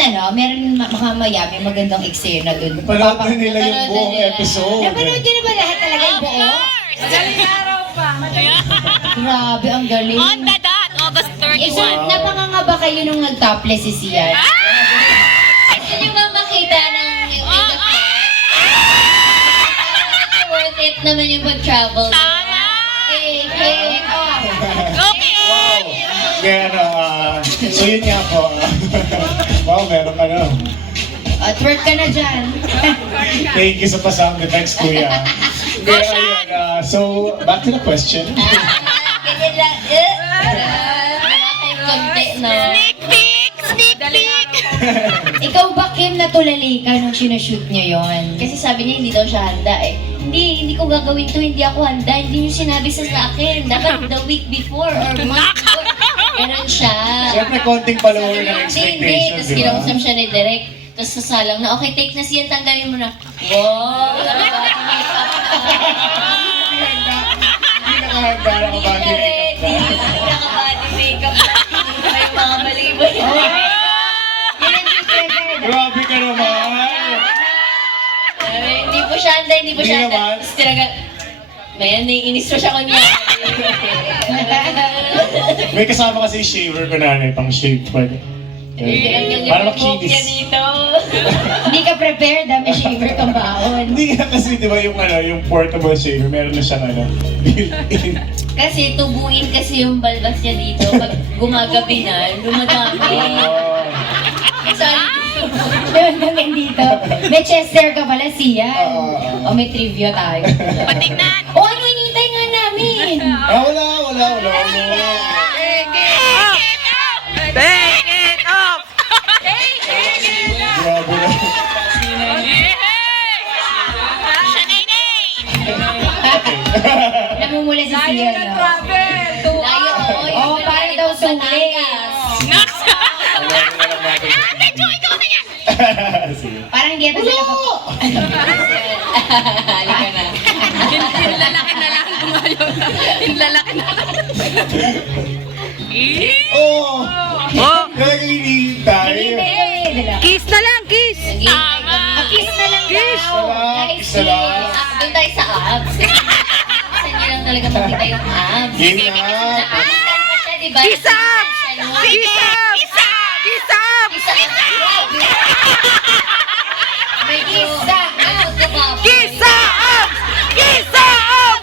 ano, meron mamaya, may magandang eksena dun. Napanood na nila yung buong episode. Napanood nyo na ba lahat talaga yung buo? Madaling araw pa. Grabe, ang galing. On the dot, August 31. So, napangangaba kayo nung nag-topless si Sian. Gusto nyo ba makita ng yung worth it naman yung pag-travel? Tama! Okay. Okay! Wow! Kaya so yun nga po. Wow, meron ka na. Twerk ka na dyan. Thank you sa pa-sound effects, kuya. Kaya ayun, so back to the question. Ganyan lang. Konti, no? Sneak peek! Sneak peek! Ikaw ba, Kim, natulali ka nung sinushoot niyo yon? Kasi sabi niya hindi daw siya handa eh. Hindi ko gagawin to, hindi ako handa. Hindi niyo sinabi sa akin. Dapat the week before or month before. Ganun siya. Siyempre, konting follower ng Hindi. expectations, Tapos di ba? kinausap siya ni Direk. Tapos sasalang na, okay, take na siya, tanggalin mo na. Wow! Hindi nakahanda na ka ba? Hindi na ready. Hindi naka-body makeup na. May mga malibay. Grabe ka naman! Hindi po siya handa, hindi po siya Hindi handa. naman. Tapos tinagal. Mayan, naiinis pa siya kunya. May kasama kasi yung shaver ko na pang shave pwede. Para makinis. dito. Hindi ka prepared, may shaver kang baon. Hindi nga kasi di ba yung yung portable shaver, meron na siyang built-in. Kasi tubuin kasi yung balbas niya dito. Pag gumagabi na, lumadami. Hanggang dito. May Chester ka pala, Sian. O may trivia tayo. Patignan! O ano hinihintay nga namin? Wala. Take it off! Grabe na. Siya, Nainay! Namumula si Sian, no? Layo, Oo, parang daw sungli. Medyo ikaw na yan! Sige. Parang hindi ata sila Halika na. Yung lalaki na lang gumayon. Yung lalaki na lang. Oh! Oh! Talagang hinihintay. Kiss na lang, kiss! Tama! Kiss na lang Kiss! daw. Kiss na lang. Doon tayo sa abs. Kasi hindi lang talaga makita yung abs. Yun na. Nakalitan pa siya, diba? Kiss up! Kiss up! Kiss up! May isa. Kiss up! Kiss up!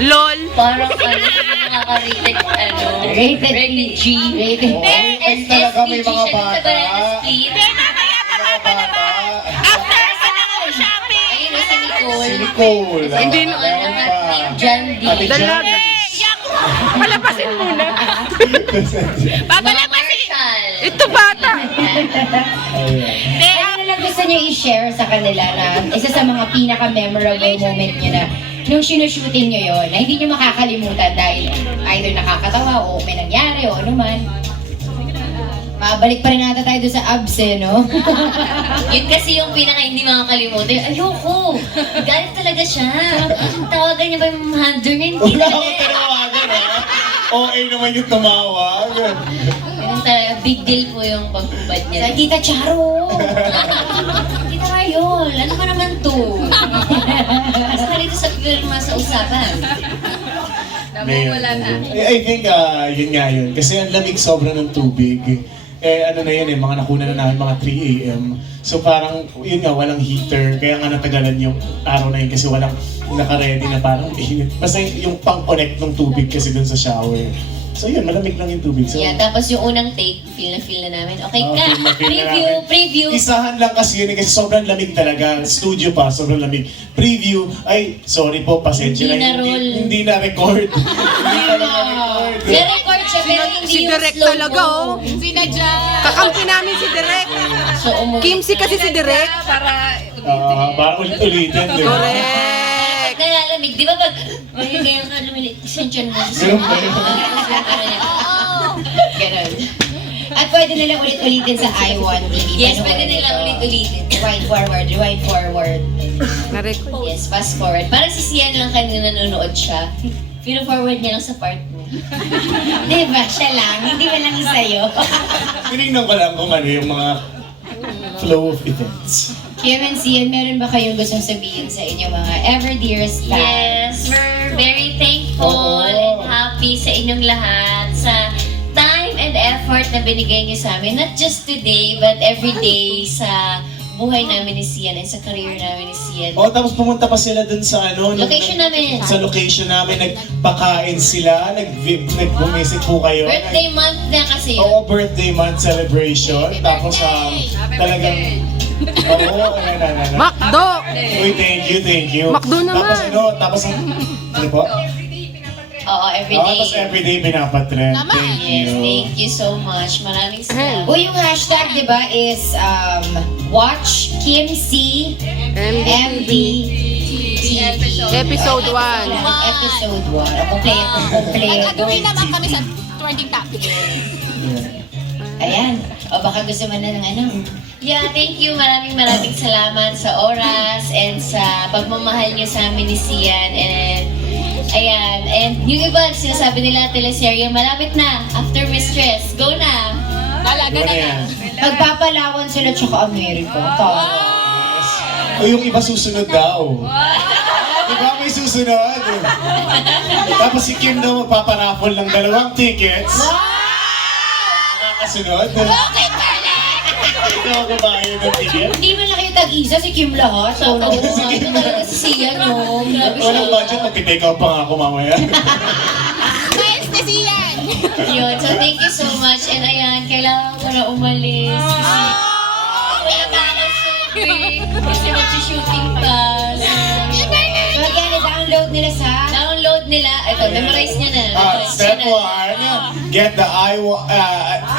LOL! Parang ano, nakaka-rated, Rated G. Rated Oo, ay talaga may mga bata. Hindi, mamaya pa Mga bata. After sa ako shopping! Ayun o, si Nicole. Si Nicole. Hindi Meron Meron pa. John D. Ate Dalaga! Janice. Yak! Palapasin muna! Mga Papalapasin! Marshall. Ito bata! Ayan. Hindi, Ano lang gusto niyo i-share sa kanila na isa sa mga pinaka-memorable moment niyo na nung sinushooting niyo yon na hindi niyo makakalimutan dahil either nakakatawa o may nangyari o ano man. Mabalik pa rin ata tayo doon sa abs no? Yun kasi yung pinaka hindi makakalimutan. Ayoko! Galit talaga siya. Tawagan niya ba yung manager niya? Hindi Wala talaga. akong tinawagan ha. OA naman yung tumawag. Ganun talaga. Big deal po yung pagbubad Sa niya. Tita Charo! Tita Rayol, ano ka naman to? Mas ka dito sa pirma sa usapan. Nawawala na. I think yun nga yun. Kasi ang lamig sobra ng tubig. Ano na yun mga nakuna na namin mga 3 AM. So parang, yun nga, walang heater. Kaya nga natagalan yung araw na yun kasi walang naka-ready na parang init. Basta yung pang-connect ng tubig kasi dun sa shower. So yun, malamig lang yung tubig. So, Yeah, tapos yung unang take, feel na namin. Okay ka, feel na namin. preview. Isahan lang kasi yun kasi sobrang lamig talaga. Studio pa, sobrang lamig. Preview, ay, sorry po, pasensya Hindi na. na roll. Hindi na record. Hindi na record. May record siya, pero hindi Si yung Direk slow talaga, mo. oh. sinadya! Kakampi namin si Direk. So, umuwi. Kimsi kasi si Direk. Para ulit-ulitin, di ba? Correct. Nalalamig, di ba pag may kaya ka lumilit, sensyon mo. Ganun ba yun? Ganon. At pwede nilang ulit-ulitin sa I1 TV. Yes, Panoorin pwede nila ito. ulit-ulitin. Rewind forward. Narecord. Yes, fast forward. Parang si Sian lang kanina nanonood siya. Pino-forward niya lang sa part mo. Di ba? Siya lang. Hindi mo lang sa'yo. Tinignan ko lang kung ano yung mga flow of events. Kim and Sian, meron ba kayong gustong sabihin sa inyong mga ever dearest fans? Yes, we're very thankful and happy sa inyong lahat sa time and effort na binigay niyo sa amin. Not just today, but every day sa buhay namin ni Sian and sa career namin ni Sian. Oh, tapos pumunta pa sila dun sa ano, Location namin. Sa location namin, nagpakain sila, nag-bumisit po kayo. Birthday month na kasi. Oo, birthday month celebration. Tapos talagang, oo, Macdo! Uy, thank you. Macdo naman. Tapos ano po? Oo, every Oo, day. tapos everyday pinapatrend. Thank Yes, you. thank you so much. Maraming salamat. O yung hashtag, di ba, is watch Kim C. MV Episode 1. Episode 1. Kompleto. Nag-agree naman kami sa trending topic. Ayan. O baka gusto mo na ng ano? Yeah, thank you. Maraming salamat sa oras and sa pagmamahal niyo sa amin ni Sian. And ayan. And yung iba, sinasabi nila teleserye, malapit na. After Mistress, go na. Talaga Ano na yan? Pagpapalawan sila tsaka Amerika. Tama. O yung iba susunod daw. Diba may susunod? Tapos si Kim daw magpaparaffle ng 2 tickets. Nakakasunod. Ikaw kumain ng ticket. Hindi man lang kayo tag-isa, si Kim lahat. So, Oo, ito talaga si Sian, no? Grabe siya. Walang budget, mag-take out pa nga ako mamaya. Nice na siyan! Yun, so thank you so much. And ayan, kailangan ko na umalis. Kasi mag-shooting pa. So, again, download nila sa... Download nila. Ito, memorize niya na. Step 1, get the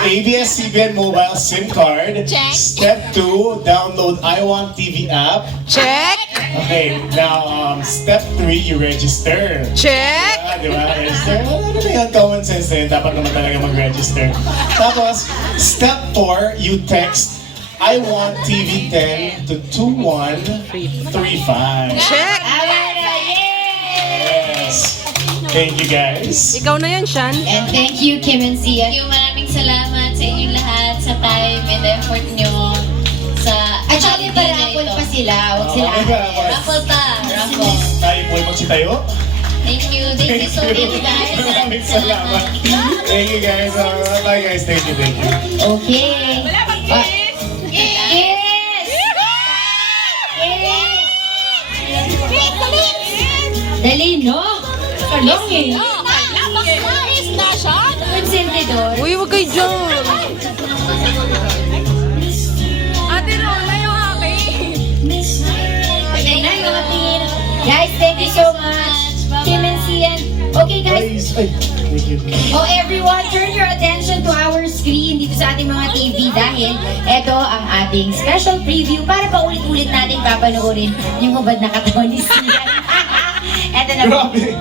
ABS-CBN mobile SIM card. Check. Step 2, download iWant TV app. Check! Okay, now step 3, you register. Check! Diba? Register. Ano na yan? Common sense na yun. Dapat naman talaga mag-register. Tapos, step 4, you text I want TV 10 to 2135. Check! Yes. Thank you guys. Ikaw na yan, Shan. And thank you, Kim and Sian. Thank you, maraming salamat sa inyong lahat sa time and effort nyo sa At saka may parapol pa sila. Huwag sila Raffle pa. Raffle. Tayo po magsitayo. Thank you. Thank you so much, guys. Maraming salamat. Thank you guys. Bye guys. Thank you. Okay. Yes! Dali, no? Kalong eh. Nice na siya! Consentidor. Uy, huwag kayo dyan. Ate Rona, yung akin! Guys, thank you so much. Kim and Sian. Okay, guys. Ay, thank you. Oh, everyone, turn your attention to our screen dito sa ating mga TV dahil ito ang ating special preview para pa ulit-ulit natin papanoorin yung hubad na katawan ni Sian. Ito na po. Grabe.